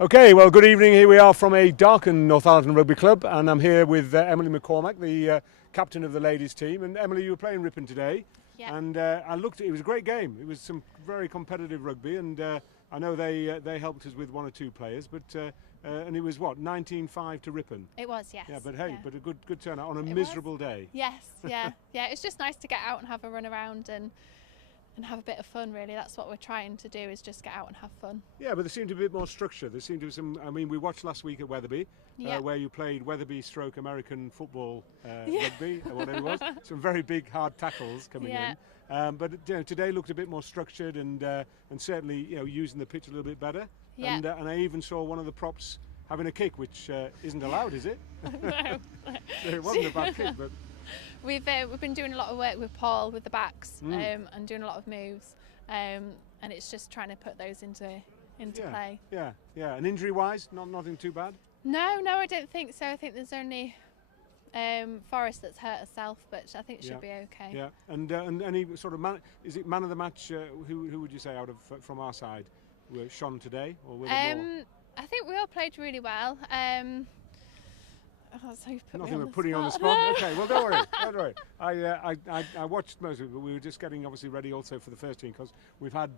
Okay, well, good evening. Here we are from a darkened Northallerton Rugby Club, and I'm here with Emily McCormack, the captain of the ladies team. And Emily, you were playing Ripon today, and I looked. It was a great game. It was some very competitive rugby, and I know they helped us with one or two players, but and it was what 19-5 to Ripon. It was, yes. Yeah, but hey, but a good turnout on a miserable day. Yes, yeah, yeah. It's just nice to get out and have a run around and have a bit of fun, really. That's what we're trying to do, is just get out and have fun. Yeah, but there seemed to be a bit more structure. There seemed to be some, I mean, we watched last week at Wetherby, where you played Wetherby stroke American football rugby, or whatever it was. Some very big, hard tackles coming in. But today looked a bit more structured and certainly, using the pitch a little bit better. Yeah. And I even saw one of the props having a kick, which isn't allowed, is it? No. So it wasn't a bad kick, but... We've been doing a lot of work with Paul with the backs and doing a lot of moves, and it's just trying to put those into play. Yeah. And injury-wise, nothing too bad? No, I don't think so. I think there's only Forrest that's hurt herself, but I think it should be okay. Yeah, and any sort of is it man of the match? Who would you say out of from our side were shone today, or were there more? I think we all played really well. Nothing but putting you on the spot. Okay, well, don't worry. I watched most of it, but we were just getting obviously ready also for the first team, because we've had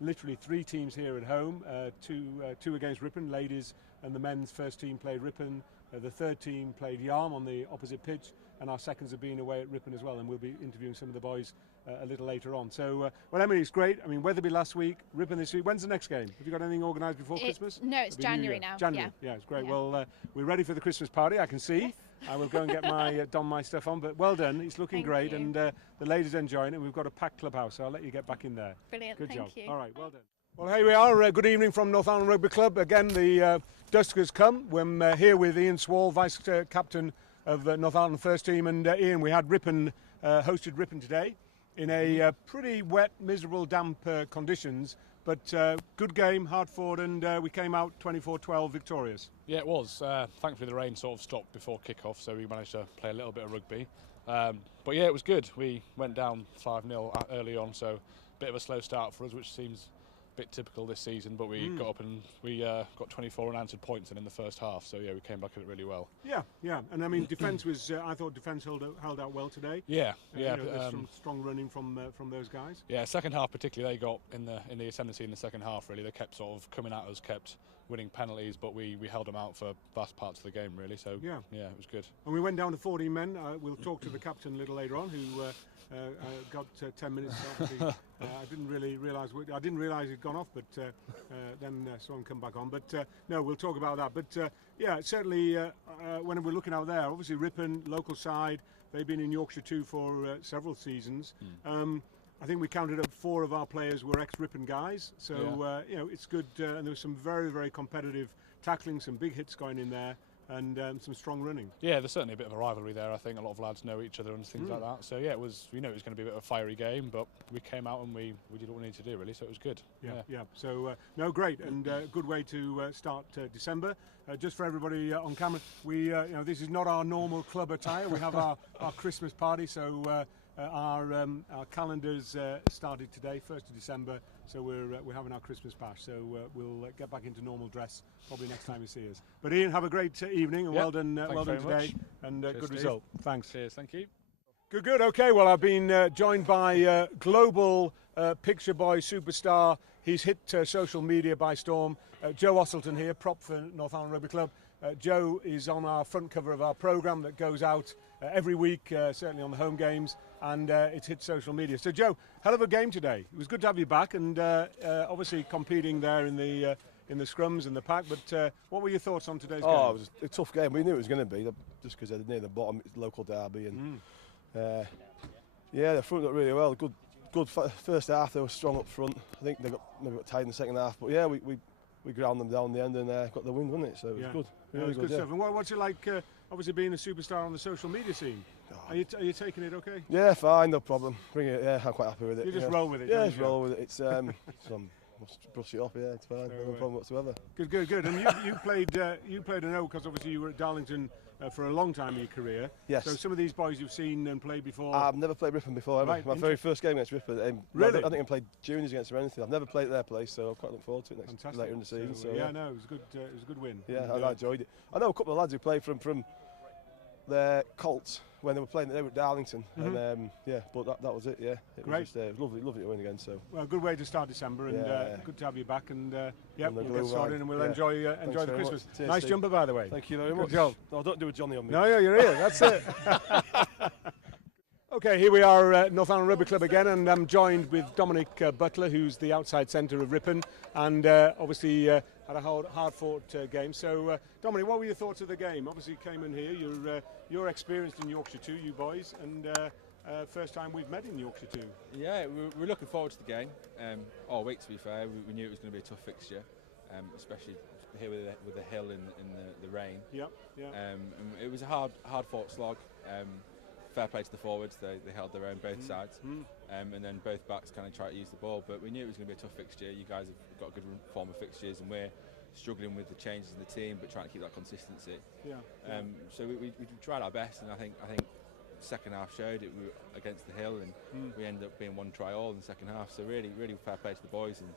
literally 3 teams here at home. Two against Ripon, ladies, and the men's first team played Ripon. The third team played Yarm on the opposite pitch, and our seconds have been away at Ripon as well, and we'll be interviewing some of the boys a little later on. So, well, Emily, it's great. I mean, Wetherby last week, Ripon this week. When's the next game? Have you got anything organised before Christmas? No, it's January now. January, yeah, it's great. Yeah. Well, we're ready for the Christmas party, I can see. Yes. I will go and get my don my stuff on, but well done. It's looking great, and the ladies are enjoying it. We've got a packed clubhouse, so I'll let you get back in there. Brilliant, good job. Thank you. All right, well done. Well, here we are. Good evening from Northallerton Rugby Club. Again, the dusk has come. We're here with Ian Swall, vice captain of the Northallerton first team, and Ian, we had Ripon hosted Ripon today in a pretty wet, miserable, damp conditions. But good game, hard fought, and we came out 24-12 victorious. Yeah, it was. Thankfully, the rain sort of stopped before kick-off, so we managed to play a little bit of rugby. But yeah, it was good. We went down 5-0 early on, so a bit of a slow start for us, which seems a bit typical this season. But we got up and we got 24 unanswered points in the first half. So yeah, we came back at it really well. Yeah, and I mean, defence was. I thought defence held out well today. Yeah. There's some strong running from those guys. Yeah, second half particularly, they got in the ascendancy in the second half. Really, they kept sort of coming at us, kept winning penalties, but we held them out for vast parts of the game, really. So yeah, it was good. And we went down to 14 men. We'll talk to the captain a little later on, who got 10 minutes off. I didn't really realise. I didn't realise he'd gone off, but then saw him come back on. But no, we'll talk about that. But yeah, certainly when we're looking out there, obviously Ripon, local side, they've been in Yorkshire too for several seasons. I think we counted up 4 of our players were ex-Ripon guys, so it's good. And there was some very, very competitive tackling, some big hits going in there, and some strong running. Yeah, there's certainly a bit of a rivalry there. I think a lot of lads know each other and things like that. So yeah, we know it was going to be a bit of a fiery game, but we came out and we did what we needed to do, really. So it was good. Yeah. So no, great, and good way to start December. Just for everybody on camera, we this is not our normal club attire. We have our Christmas party, so. Our calendars started today, 1st of December, so we're having our Christmas bash. So we'll get back into normal dress probably next time you see us. But Ian, have a great evening, and well done today, much. And Cheers, good Steve. result. Thanks. Cheers, thank you. Good. Okay, well, I've been joined by global picture boy superstar. He's hit social media by storm. Joe Osselton here, prop for Northallerton Rugby Club. Joe is on our front cover of our programme that goes out every week, certainly on the home games, and it's hit social media. So Joe, hell of a game today. It was good to have you back, and obviously competing there in the scrums and the pack. But what were your thoughts on today's game? It was a tough game. We knew it was going to be, just because they're near the bottom. It's a local derby, and the front looked really well. Good first half. They were strong up front. I think they maybe got tired in the second half, but yeah, we ground them down in the end and got the win, wasn't it? So it was good. Really it was good stuff. And what's it like, obviously being a superstar on the social media scene? Are you taking it okay? Yeah, fine, no problem. Bring it. Yeah, I'm quite happy with it. You just roll with it. Yeah, just roll with it. It's Just brush it off. Yeah, it's fine. So, No problem whatsoever. Good. And you played I know, because obviously you were at Darlington for a long time in your career. Yes. So some of these boys you've seen and played before. I've never played Ripon before. Right, My very first game against Ripon. Really? I think I played juniors against them or anything. I've never played at their place, so I'm quite looking forward to it later in the season. So yeah, no, it was good. It was a good win. Yeah, And, I enjoyed it. I know a couple of lads who played from their Colts when they were playing. They were at Darlington, and but that was it. Yeah, it Great. was just lovely to win again. So well, good way to start December, and good to have you back. And And we'll the get glue started, line. and we'll Yeah. enjoy the Thanks very Christmas. much. Cheers, Nice Steve. jumper, by the way. thank you very Good much. job. No, don't do a Johnny on me. No, yeah, you're here. That's it. Okay, here we are at Northallerton Rugby Club again, and I'm joined with Dominic Butler, who's the outside centre of Ripon, and obviously had a hard-fought game. So, Dominic, what were your thoughts of the game? Obviously, you came in here. You're experienced in Yorkshire too, you boys, and first time we've met in Yorkshire too. Yeah, we're looking forward to the game all week. To be fair, we knew it was going to be a tough fixture, especially here with the hill and the rain. Yeah. And it was a hard-fought slog. Fair play to the forwards, they held their own both sides, and then both backs kind of tried to use the ball, but we knew it was going to be a tough fixture. You guys have got a good form of fixtures, and we're struggling with the changes in the team, but trying to keep that consistency. So we tried our best, and I think second half showed it. We were against the hill, and we ended up being one try all in the second half. So really fair play to the boys, and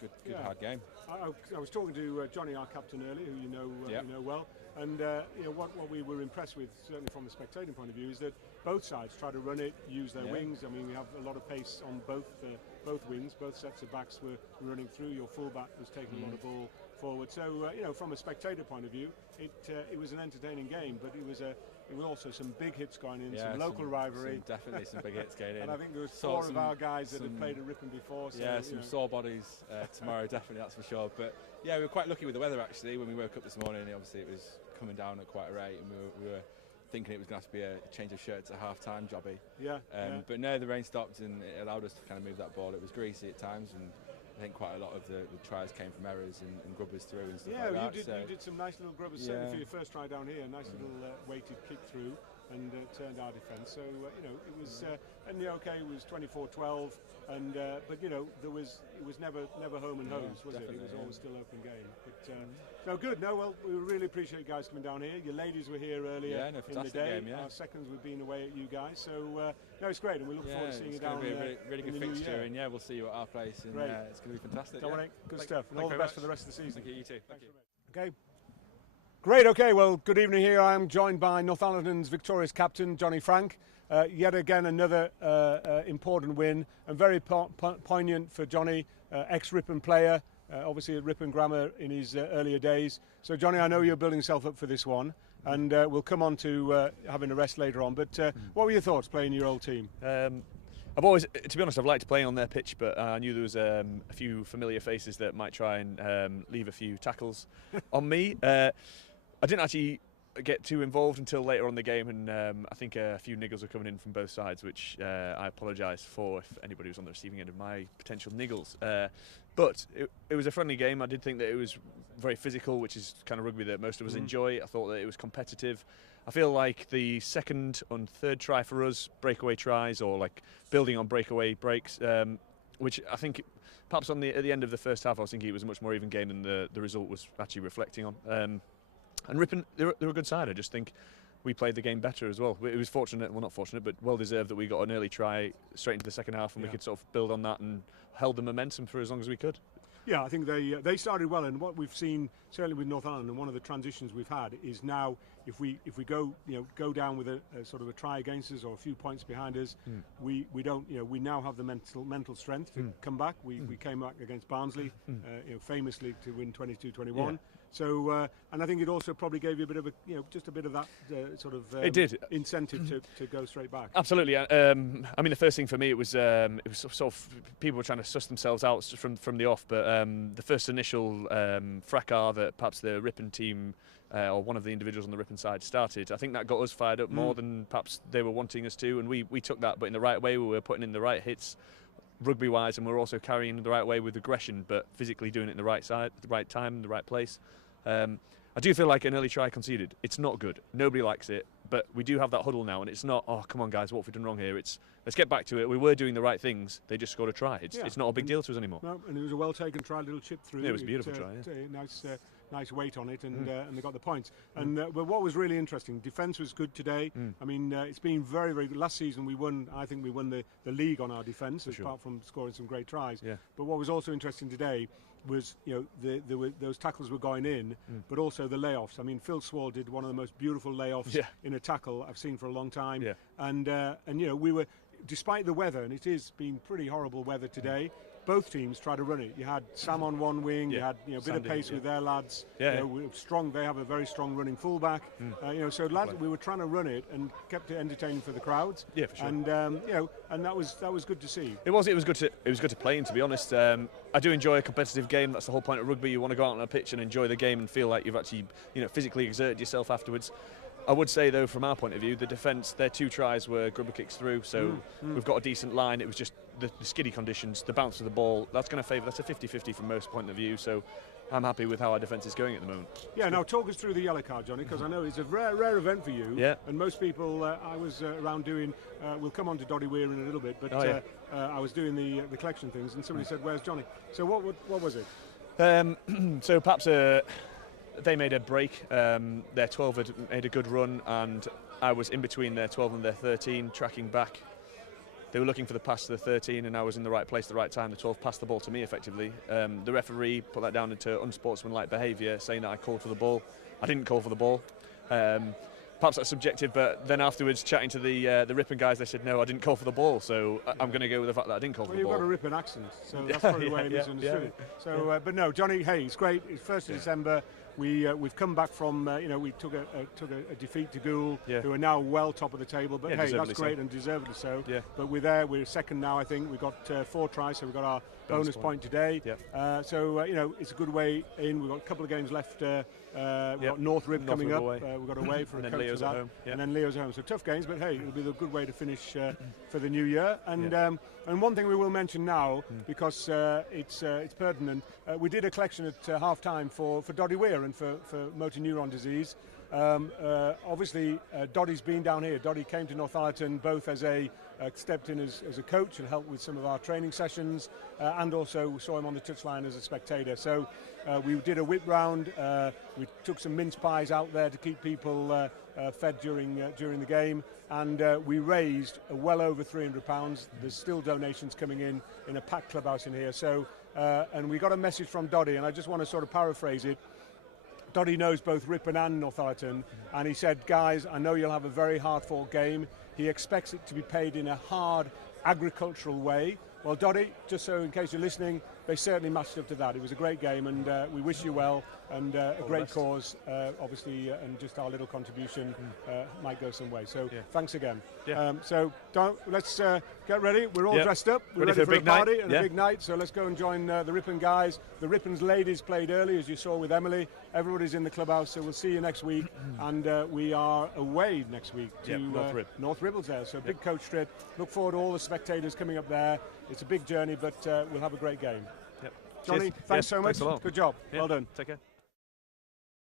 good hard game. I was talking to Johnny, our captain, earlier, who you know well, and what we were impressed with, certainly from a spectating point of view, is that both sides try to run it, use their wings. I mean, we have a lot of pace on both wings. Both sets of backs were running through. Your fullback was taking a lot of ball forward. So from a spectator point of view, it was an entertaining game, but it was also some big hits going in, some local rivalry. Definitely some big hits going in. And I think there was four of our guys that had played at Ripon before. So, some sore bodies tomorrow, definitely, that's for sure. But yeah, we were quite lucky with the weather actually. When we woke up this morning, obviously it was coming down at quite a rate, and we were thinking it was going to have to be a change of shirts at half-time jobby. But no, the rain stopped, and it allowed us to kind of move that ball. It was greasy at times, and I think quite a lot of the tries came from errors and grubbers through and stuff like that. You did some nice little grubbers, certainly for your first try down here. Nice little weighted kick through, and turned our defence. So it was and the OK was 24-12, and but it was never home and hose, was it? It was always still open game. But no, good. No, well, we really appreciate you guys coming down here. Your ladies were here earlier in the day. Game, Our seconds, we've been away at you guys. So no, it's great, and we look forward to seeing you down there. It's going to be a really good fixture, and we'll see you at our place, and it's going to be fantastic. Dominic, good stuff, and all the best for the rest of the season. Thank you, you too. Thank you. Okay. Great, okay, well, good evening here. I am joined by Northallerton's victorious captain, Johnny Frank. Yet again, another important win, and very poignant for Johnny, ex-Ripon player, obviously at Ripon Grammar in his earlier days. So, Johnny, I know you're building yourself up for this one, and we'll come on to having a rest later on. But what were your thoughts playing your old team? I've always, to be honest, I've liked playing on their pitch, but I knew there was a few familiar faces that might try and leave a few tackles on me. I didn't actually get too involved until later on in the game, and I think a few niggles were coming in from both sides, which I apologise for if anybody was on the receiving end of my potential niggles. But it was a friendly game. I did think that it was very physical, which is kind of rugby that most of us enjoy. I thought that it was competitive. I feel like the second and third try for us, breakaway tries, or like building on breakaway breaks, which I think perhaps at the end of the first half I was thinking it was a much more even game than the result was actually reflecting on. And Ripon, they're a good side. I just think we played the game better as well. It was fortunate, well not fortunate, but well deserved that we got an early try straight into the second half, and we could sort of build on that and held the momentum for as long as we could. Yeah, I think they started well, and what we've seen certainly with Northallerton, and one of the transitions we've had is now if we go down with a sort of a try against us or a few points behind us, we don't we now have the mental strength to come back. We came back against Barnsley, famously to win 22-21. Yeah. So and I think it also probably gave you a bit of just a bit of that sort of it did incentive to go straight back. Absolutely. I mean, the first thing for me it was sort of people were trying to suss themselves out from the off, but the first initial fracas that perhaps the Ripon team or one of the individuals on the Ripon side started, I think that got us fired up more than perhaps they were wanting us to, and we took that, but in the right way. We were putting in the right hits rugby-wise, and we're also carrying the right way with aggression, but physically doing it in the right side, the right time, the right place. I do feel like an early try conceded. It's not good. Nobody likes it, But we do have that huddle now, and it's not, oh, come on, guys, what have we done wrong here? It's, let's get back to it. We were doing the right things. They just scored a try. It's not a big deal to us anymore. No, and it was a well-taken try, little chip through. Yeah, it was a beautiful try, Nice weight on it, and they got the points. And but what was really interesting, defence was good today. I mean, it's been very, very good. Last season we won. I think we won the league on our defence, apart from scoring some great tries. Yeah. But what was also interesting today was, you know, those tackles were going in, but also the layoffs. I mean, Phil Swall did one of the most beautiful layoffs in a tackle I've seen for a long time. Yeah. And you know, we were, despite the weather, and it has been pretty horrible weather today. Both teams tried to run it. You had Sam on one wing. You had a bit of pace with their lads. Strong. They have a very strong running fullback. So lads, we were trying to run it and kept it entertaining for the crowds. Yeah, for sure. And and that was good to see. It was good to play in, to be honest. I do enjoy a competitive game. That's the whole point of rugby. You want to go out on a pitch and enjoy the game and feel like you've actually physically exerted yourself afterwards. I would say, though, from our point of view, the defence, their 2 tries were grubber kicks through, so we've got a decent line. It was just the skiddy conditions, the bounce of the ball. That's going to favour. That's a 50-50 from most point of view. So I'm happy with how our defence is going at the moment. Yeah. Now talk us through the yellow card, Johnny, because I know it's a rare event for you. Yeah. And most people, I was around doing. We'll come on to Doddy Weir in a little bit, but I was doing the collection things, and somebody said, "Where's Johnny?" So what was it? So perhaps they made a break. Their 12 had made a good run, and I was in between their 12 and their 13, tracking back. They were looking for the pass to the 13, and I was in the right place at the right time. The 12 passed the ball to me, effectively. The referee put that down into unsportsmanlike behaviour, saying that I called for the ball. I didn't call for the ball. Perhaps that's subjective, but then afterwards, chatting to the Ripon guys, they said, no, I didn't call for the ball, so I'm going to go with the fact that I didn't call for the ball. Well, you've got a Ripon accent, so that's probably the way I misunderstood it. So, but no, Johnny, hey, it's great. It's 1st of December. We've come back from, we took a defeat to Gould, who are now well top of the table. But hey, that's great and deservedly so. Yeah. But we're second now, I think. We've got 4 tries, so we've got our bonus point today. Yeah. It's a good way in. We've got a couple of games left. We've got North Rib coming up. We've got away for a coach for that. And then Leo's at home. So tough games, but hey, it'll be a good way to finish for the new year. And one thing we will mention now, because it's pertinent, we did a collection at half-time for Doddy Weir and for motor neuron disease. Obviously, Doddy's been down here. Doddy came to Northallerton both as stepped in as a coach and helped with some of our training sessions, and also saw him on the touchline as a spectator. So we did a whip round. We took some mince pies out there to keep people fed during the game, and we raised well over £300. There's still donations coming in a packed clubhouse in here. So and we got a message from Doddy, and I just want to sort of paraphrase it. Doddy knows both Ripon and Northallerton, and he said, guys, I know you'll have a very hard-fought game. He expects it to be paid in a hard agricultural way. Well, Doddy, just so in case you're listening, they certainly matched up to that. It was a great game, and we wish you well, and a great cause, obviously, and just our little contribution might go some way. So thanks again. Yeah. Let's get ready. We're all dressed up. We're ready for a party and a big night. So let's go and join the Ripon guys. The Ripon's Ladies played early, as you saw with Emily. Everybody's in the clubhouse, so we'll see you next week. And we are away next week to North Ribblesdale. So big coach trip. Look forward to all the spectators coming up there. It's a big journey, but we'll have a great game. Yep. Johnny, thanks so much. Thanks a lot. Good job. Well done. Take care.